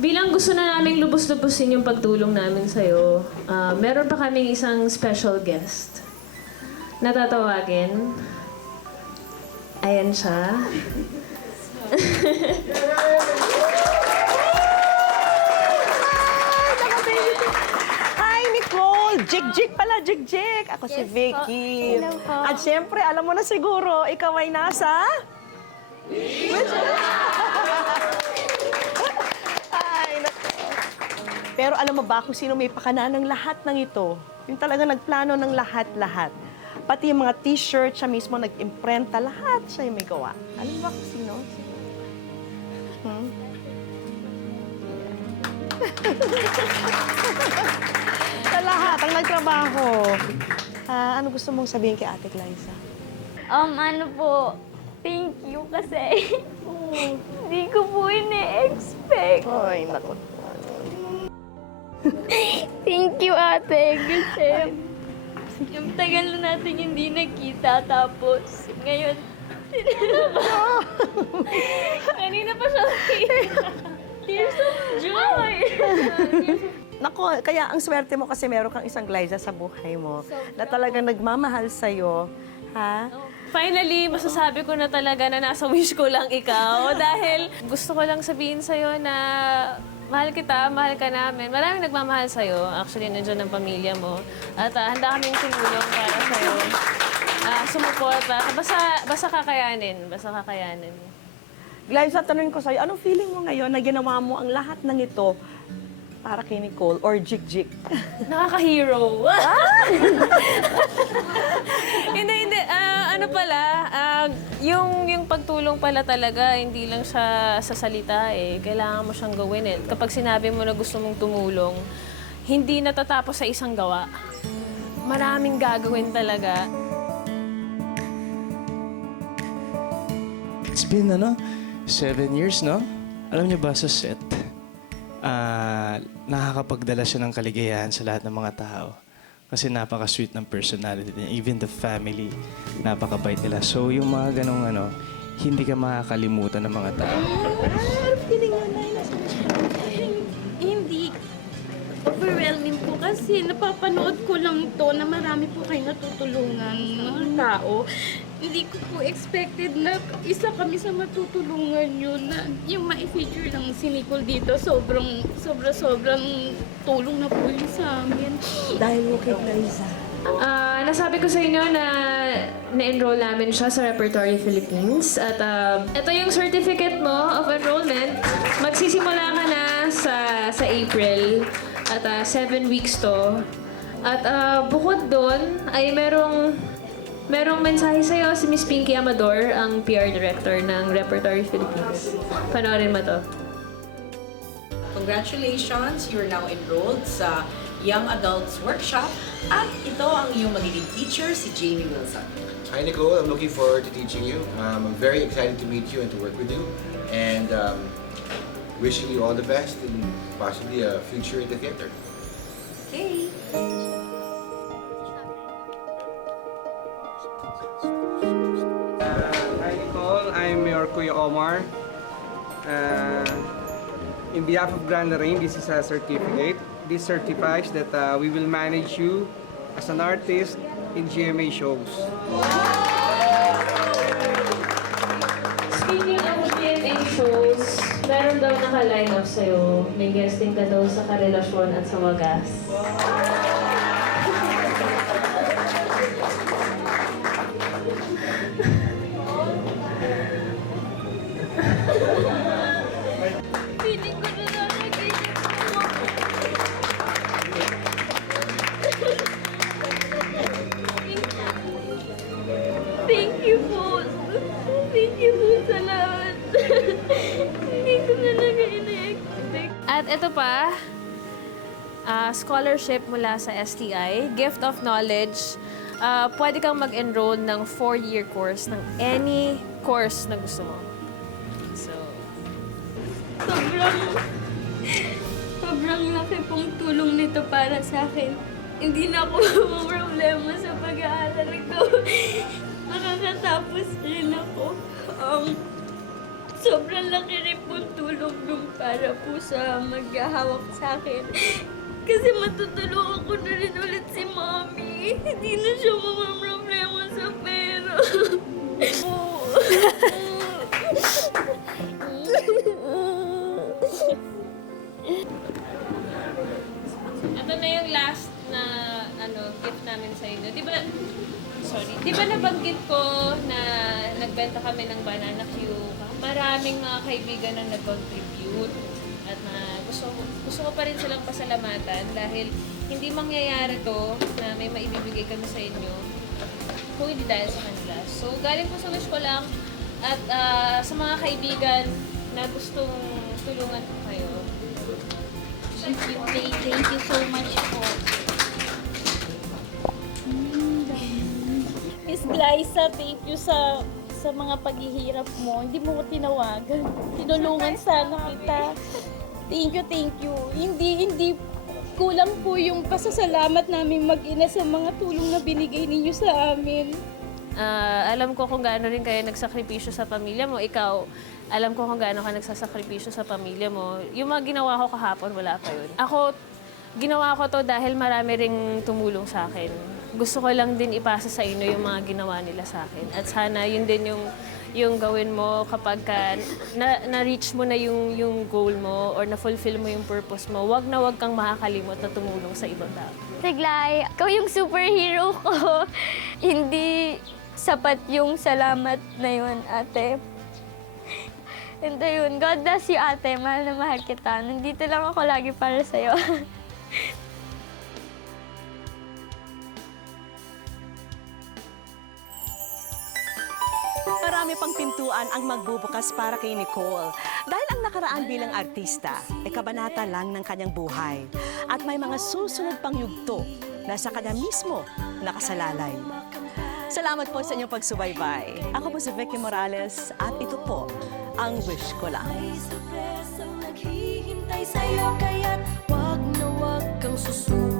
Bilang gusto na naming lubos-lubusin yung pagtulong namin sa'yo, meron pa kaming isang special guest na tatawagin. Ayan siya. Hi, Nicole! Jig-jig pala, jig-jig! Ako si Vicky. Hello po. At syempre, alam mo na siguro, ikaw ay nasa... Ay, naku. Pero alam mo ba kung sino may pakana ng lahat ng ito? Yung talaga nagplano ng lahat-lahat. Pati yung mga t-shirt, siya mismo nag-imprenta, lahat siya yung may gawa. Alam mo ba kung sino? Sa lahat, ang nagtrabaho. Ano gusto mong sabihin kay Ate Liza? Ano po, thank you kasi hindi ko po ini-expect. Ay, naku. Thank you, ate, kasi yung tagal na natin hindi nakita, tapos ngayon, kanina pa siya tears of joy. Naku, kaya ang swerte mo kasi meron kang isang Liza sa buhay mo na talagang nagmamahal sa'yo. Ha? Finally, masasabi ko na talaga na nasa wish ko lang ikaw dahil gusto ko lang sabihin sa'yo na mahal kita, mahal ka namin. Maraming nagmamahal sa'yo. Actually, nandiyan ang pamilya mo. At handa kaming tumulong para sa'yo. Sumuporta. Basta kakayanin. Basta kakayanin. Liza, tanungin ko sa'yo, anong feeling mo ngayon na ginawa mo ang lahat ng ito para kay Nicole or Jig-Jig? Nakaka-hero. Hindi. Ano pala, yung pagtulong pala talaga, hindi lang siya sa salita eh. Kailangan mo siyang gawin eh. Kapag sinabi mo na gusto mong tumulong, hindi natatapos sa isang gawa. Maraming gagawin talaga. It's been, 7 years, no? Alam niyo ba sa set, nakakapagdala siya ng kaligayahan sa lahat ng mga tao. Kasi napaka-sweet ng personality niya. Even the family, napakabait nila. So, yung mga ganong hindi ka makakalimutan ng mga tao. Hindi. Overwhelming po kasi napapanood ko lang to na marami po kayo natutulungan mga tao. Hindi ko po expected na isa kami sa matutulungan yun na yung ma-feature lang si Nicole dito. Sobrang tulong na po yun sa amin. Dahil mo kay Liza. Nasabi ko sa inyo na na-enroll namin siya sa Repertory Philippines. At ito yung certificate mo of enrollment. Magsisimula ka na sa April. At 7 weeks to. At bukod doon ay merong mensahe sa'yo si Miss Pinky Amador, ang PR Director ng Repertory Philippines. Panoorin mo to. Congratulations! You're now enrolled sa Young Adults Workshop at ito ang iyong magiging teacher, si Jamie Wilson. Hi Nicole, I'm looking forward to teaching you. I'm very excited to meet you and to work with you. And wishing you all the best and possibly a future in the theater. Okay! Hi Nicole, I'm your Kuya Omar. In behalf of Grand Lorraine, this is a certificate. This certifies that we will manage you as an artist in GMA shows. Speaking of GMA shows, meron daw naka-line up sa'yo. May guesting ka daw sa Karelasyon at sa Wagas. Feeling ko na nanaginip po. Thank you po. Thank you po sa lahat. Hindi ko talaga ina-expect. At ito pa, scholarship mula sa STI, Gift of Knowledge. Pwede kang mag-enroll ng 4-year course ng any course na gusto mo. So, Sobrang laki pong tulong nito para sa akin. Hindi na ako problema sa pag-aaral ko. Makakatapos rin ako. sobrang laki rin po tulong nung para po sa maghahawak sa akin. Kasi matutulungan ko na rin ulit si Mommy. Hindi na siya mamaproblema sa pera. Ito na yung last na gift namin sa inyo. Di ba nabanggit ko na nagbenta kami ng banana Q? Maraming mga kaibigan ang nag-contribute at gusto ko pa rin silang pasalamatan dahil hindi mangyayari to na may maibibigay kami sa inyo kung hindi dahil sa kanila. So, galing po sa wish ko lang at sa mga kaibigan na gustong tulungan ko kayo. Thank you so much po. Miss Glyza, thank you sa mga paghihirap mo. Hindi mo ko tinawagan. Tinulungan sana kita. Thank you. Hindi kulang po yung pasasalamat namin mag-ina sa mga tulong na binigay ninyo sa amin. Alam ko kung gaano rin kayo nagsakripisyo sa pamilya mo. Ikaw, alam ko kung gaano ka nagsasakripisyo sa pamilya mo. Yung mga ginawa ko kahapon, wala pa yun. Ako, ginawa ko to dahil marami ring tumulong sa akin. Gusto ko lang din ipasa sa inyo yung mga ginawa nila sa akin. At sana yun din yung gawin mo kapag na-reach mo na yung goal mo or na-fulfill mo yung purpose mo. Wag kang makakalimot na tumulong sa ibang tao. Taglay, ikaw yung superhero ko. Hindi sapat yung salamat na yun, ate. And ayun, God bless you, ate. Mahal na mahal kita. Nandito lang ako lagi para sa'yo. Marami pang pintuan ang magbubukas para kay Nicole. Dahil ang nakaraan bilang artista, ay kabanata lang ng kanyang buhay. At may mga susunod pang yugto na sa kanya mismo nakasalalay. Salamat po sa inyong pagsubaybay. Ako po si Vicky Morales at ito po ang Wish Ko Lang. May sorpresang naghihintay sa'yo, kaya't wag na wag kang susuko.